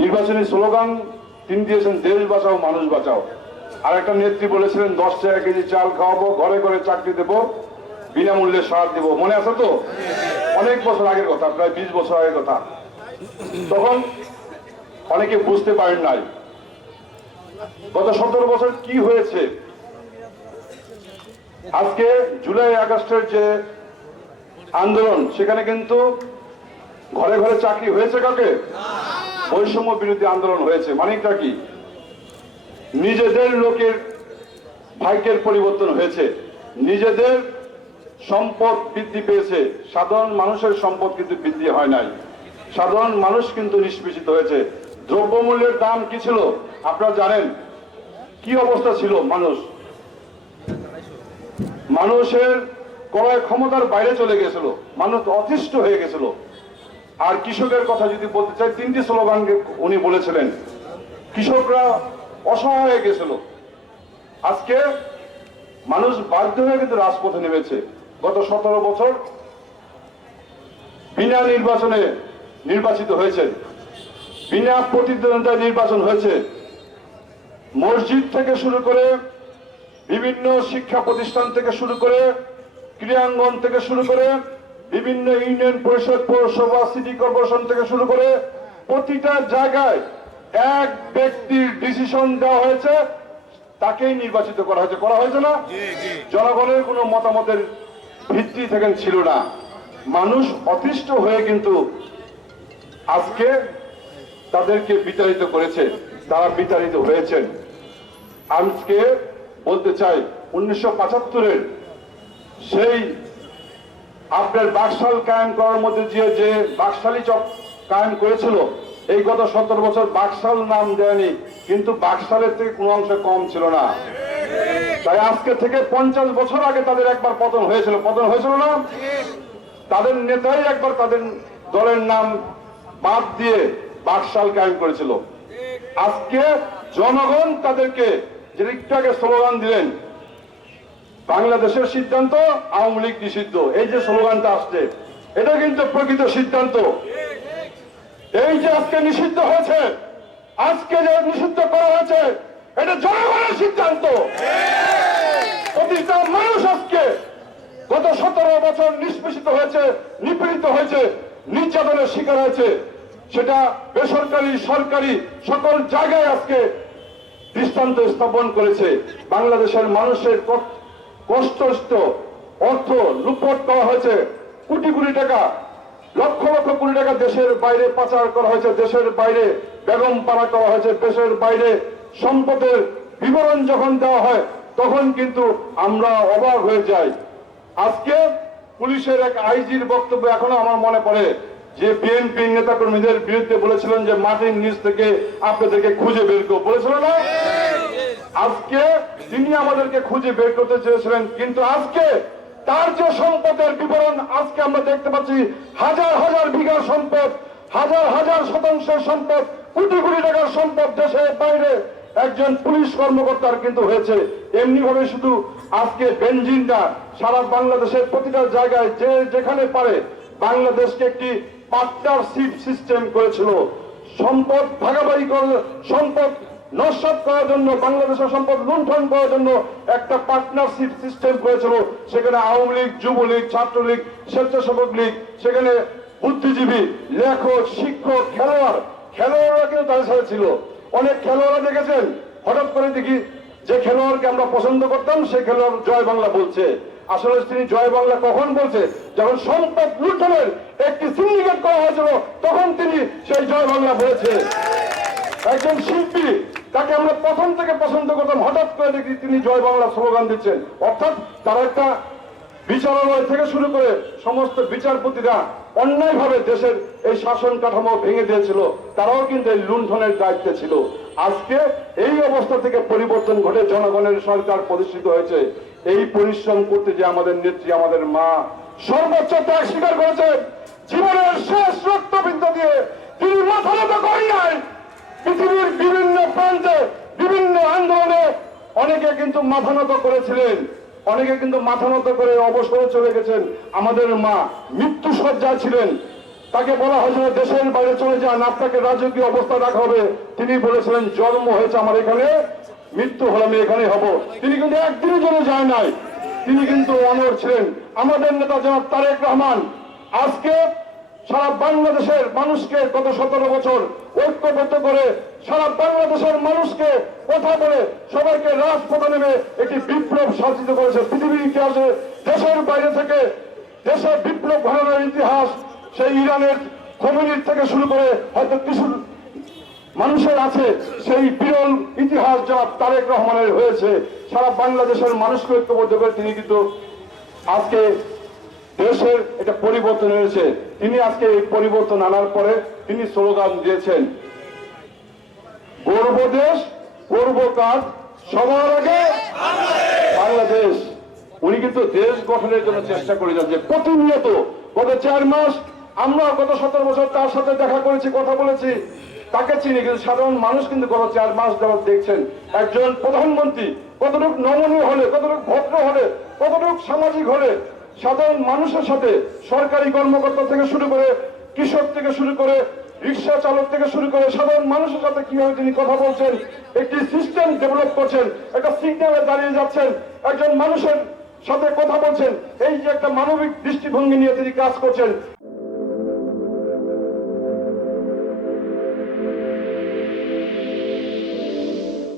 নির্বাচনী স্লোগান তিনি দিয়েছেন দেশ বাঁচাও মানুষ বাঁচাও। আর একটা নেত্রী বলেছিলেন 10 টাকা কেজি চাল খাওয়াবো, ঘরে ঘরে চাকরি দেবো, বিনামূল্যে সার দেবো। মনে আছে তো? অনেক বছর আগের কথা, প্রায় 20 বছর আগের কথা। তখন অনেকে বুঝতে পারেন নাই গত 17 বছর কি হয়েছে। আজকে জুলাই আগস্টের যে আন্দোলন, সেখানে কিন্তু ঘরে ঘরে চাকরি হয়েছে কাকে? বৈষম্য বিরোধী আন্দোলন হয়েছে। মানেটা কি? নিজেদের লোকের ভাগ্যের পরিবর্তন হয়েছে, নিজেদের সম্পদ বৃদ্ধি পেয়েছে, সাধারণ মানুষের সম্পদ কিন্তু বৃদ্ধি হয় নাই। সাধারণ মানুষ কিন্তু নিষ্পেষিত হয়েছে। দ্রব্যমূল্যের দাম কি ছিল আপনারা জানেন? কি অবস্থা ছিল? মানুষের ক্রয় ক্ষমতার বাইরে চলে গেছিল, মানুষ অতিষ্ঠ হয়ে গেছিল। আর কৃষকের কথা যদি বলতে চাই, 3টি স্লোগান উনি বলেছিলেন। কৃষকরা অসহায় হয়ে গেছিল। আজকে মানুষ বাধ্য হয়ে কিন্তু রাজপথে নেমেছে। গত 17 বছর বিনা নির্বাচনে নির্বাচিত হয়েছে, বিনা প্রতিদ্বন্দ্বিতায় নির্বাচন হয়েছে। মসজিদ থেকে শুরু করে, বিভিন্ন শিক্ষা প্রতিষ্ঠান থেকে শুরু করে, ক্রীড়াঙ্গন থেকে শুরু করে, বিভিন্ন ইউনিয়ন পরিষদ, পৌরসভা, সিটি কর্পোরেশন থেকে শুরু করে প্রতিটা জায়গায় এক ব্যক্তির ডিসিশন দেওয়া হয়েছে, তাকেই নির্বাচিত করা হয়েছে না? জনগণের কোনো মতামতের ভিত্তি থেকে ছিল না। মানুষ অতিষ্ঠ হয়ে কিন্তু আজকে তাদেরকে বিতাড়িত করেছে, তারা বিতাড়িত হয়েছেন। আজকে বলতে চাই, 1975-এর সেই আপনার বাকশাল কায়েম করার মধ্যে যে বাকশালী চক কায়েম করেছিল, এই গত 17 বছর বাকশাল নাম দেয়নি, কিন্তু বাকশালের থেকে কোনো অংশ কম ছিল না। তাই আজকে থেকে 50 বছর আগে তাদের একবার পতন হয়েছিল না? তাদের নেতাই একবার তাদের দলের নাম বাদ দিয়ে বাকশাল কায়েম করেছিল। আজকে জনগণ তাদেরকে যে একটু আগে স্লোগান দিলেন, বাংলাদেশের সিদ্ধান্ত, আওয়ামী লীগ নিষিদ্ধ, এই যে স্লোগানটা আসছে, এটা কিন্তু প্রকৃত সিদ্ধান্ত। এই যে আজকে নিষিদ্ধ হয়েছে, আজকে যে নিষিদ্ধ করা হয়েছে, এটা জনগণের সিদ্ধান্ত। প্রতিটা মানুষ আজকে গত 17 বছর নিষ্পেষিত হয়েছে, নিপীড়িত হয়েছে, নির্যাতনের শিকার হয়েছে। সেটা বেসরকারি, সরকারি সকল জায়গায় আজকে দৃষ্টান্ত স্থাপন করেছে। বাংলাদেশের মানুষের কষ্ট অর্থ লুটপাট করা হয়েছে, কোটি কোটি টাকা, লক্ষ লক্ষ কোটি টাকা দেশের বাইরে পাচার করা হয়েছে, দেশের বাইরে বেগম পাড়া করা হয়েছে, দেশের বাইরে সম্পদের বিবরণ যখন দেওয়া হয় তখন কিন্তু আমরা অবাক হয়ে যাই। আজকে পুলিশের এক আইজির বক্তব্য এখনো আমার মনে পড়ে, যে বিএনপি নেতা কর্মীদের বিরুদ্ধে বলেছিলেন যে মাটির নিচ থেকে আপনাদেরকে খুঁজে বের করব, বলেছিল না? আজকে তিনি আমাদেরকে খুঁজে বের করতে চেয়েছিলেন, কিন্তু আজকে তার যে সম্পদের বিবরণ আজকে আমরা দেখতে পাচ্ছি, হাজার হাজার বিঘা সম্পদ, হাজার হাজার শতাংশের সম্পদ, কোটি কোটি টাকার সম্পদ দেশের বাইরে একজন পুলিশ কর্মকর্তার কিন্তু হয়েছে। এমনি ভাবে শুধু আজকে বেনজিনটা সারা বাংলাদেশের প্রতিটা জায়গায় যে যেখানে পারে বাংলাদেশকে একটি পার্টনারশিপ সিস্টেম করেছিল। সম্পদ ভাগাভাগি করে, সম্পদ নস্যাৎ করার জন্য, বাংলাদেশের সম্পদ লুণ্ঠন করার জন্য একটা পার্টনারশিপ সিস্টেম করেছিল। সেখানে আওয়ামী লীগ, যুবলীগ, ছাত্রলীগ, স্বেচ্ছাসেবক লীগ, সেখানে বুদ্ধিজীবী, লেখক, শিক্ষক, খেলোয়াড়রা কিন্তু তাদের সাথে ছিল। অনেক খেলোয়াড়রা দেখেছেন, হঠাৎ করে দেখি যে খেলোয়াড়কে আমরা পছন্দ করতাম সেই খেলোয়াড় জয় বাংলা বলছে। আসলে তিনি জয় বাংলা কখন বলছে? যখন সম্পদ লুণ্ঠনের একটি সিন্ডিকেট করা হয়েছিল, তখন তিনি সেই জয় বাংলা বলেছে। একজন শিল্পী, তাকে আমরা প্রথম থেকে পছন্দ করতাম, হঠাৎ করে দেখি তিনি জয় বাংলা স্লোগান দিচ্ছেন। অর্থাৎ তারা একটা বিচারালয় থেকে শুরু করে সমস্ত বিচারপতিরা অন্যায়ভাবে দেশের এই শাসন কাঠামো ভেঙে দিয়েছিল, তারাও কিন্তু এই লুণ্ঠনের দায়িত্বে ছিল। আজকে এই অবস্থা থেকে পরিবর্তন ঘটে জনগণের সরকার প্রতিষ্ঠিত হয়েছে। এই পরিশ্রম করতে যে আমাদের নেত্রী, আমাদের মা সর্বোচ্চ ত্যাগ স্বীকার করেছে, জীবনের শেষ রক্তবিন্দু দিয়ে তিনি মাথা নত করেন নাই। পৃথিবীর বিভিন্ন প্রান্তে বিভিন্ন আন্দোলনে অনেকে কিন্তু মাথা নত করেছিলেন, অনেকে কিন্তু মাথা নত করে অবসরে চলে গেছেন। আমাদের মা মৃত্যু সজ্জায় ছিলেন, তাকে বলা হয়েছিল দেশের বাইরে চলে যান, আপনাকে রাজকীয় অবস্থা রাখা হবে। তিনি বলেছিলেন জন্ম হয়েছে আমার এখানে, মৃত্যু হলে আমি এখানে হব। তিনি কিন্তু একদিনের জন্য যায় নাই, তিনি কিন্তু অনড় ছিলেন। আমাদের নেতা জনাব তারেক রহমান আজকে সারা বাংলাদেশের মানুষকে গত 17 বছর ঐক্যবদ্ধ করে সারা বাংলাদেশের মানুষকে কথা বলে সবাইকে রাজপথে নেমে একটি বিপ্লব সাধিত করেছে। পৃথিবীর ইতিহাসে দেশের বাইরে থেকে দেশের বিপ্লব ঘটানোর ইতিহাস সেই ইরানের খোমেনির থেকে শুরু করে হয়তো কিছু মানুষের আছে, সেই বিরল ইতিহাস যা তারেক রহমানের হয়েছে। সারা বাংলাদেশের মানুষকে ঐক্যবদ্ধ করে তিনি কিন্তু আজকে দেশের একটা পরিবর্তন হয়েছে। তিনি আজকে এই পরিবর্তন আনার পরে তিনি স্লোগান দিয়েছেন, গর্ব দেশ গর্ব কাজ সবার আগে বাংলাদেশ। উনি কিন্তু দেশ গঠনের জন্য চেষ্টা করে যাচ্ছে প্রতিনিয়ত। গত 4 মাস আমরা গত 17 বছর তার সাথে দেখা করেছি, কথা বলেছি, তাকে চিনি, কিন্তু সাধারণ মানুষ কিন্তু গত 4 মাস যাবত দেখছেন একজন প্রধানমন্ত্রী কতটুকু নমনীয় হলে, কতটুকু ভদ্র হলে, কতটুকু সামাজিক হলে সাধারণ মানুষের সাথে, সরকারি কর্মকর্তা থেকে শুরু করে কৃষক থেকে শুরু করে রিক্সা চালক থেকে শুরু করে সাধারণ মানুষের সাথে কিভাবে তিনি কথা বলছেন, একটি সিস্টেম ডেভেলপ করছেন, একটা সিগন্যালে দাঁড়িয়ে যাচ্ছেন, একজন মানুষের সাথে কথা বলছেন, এই যে একটা মানবিক দৃষ্টিভঙ্গি নিয়ে তিনি কাজ করছেন।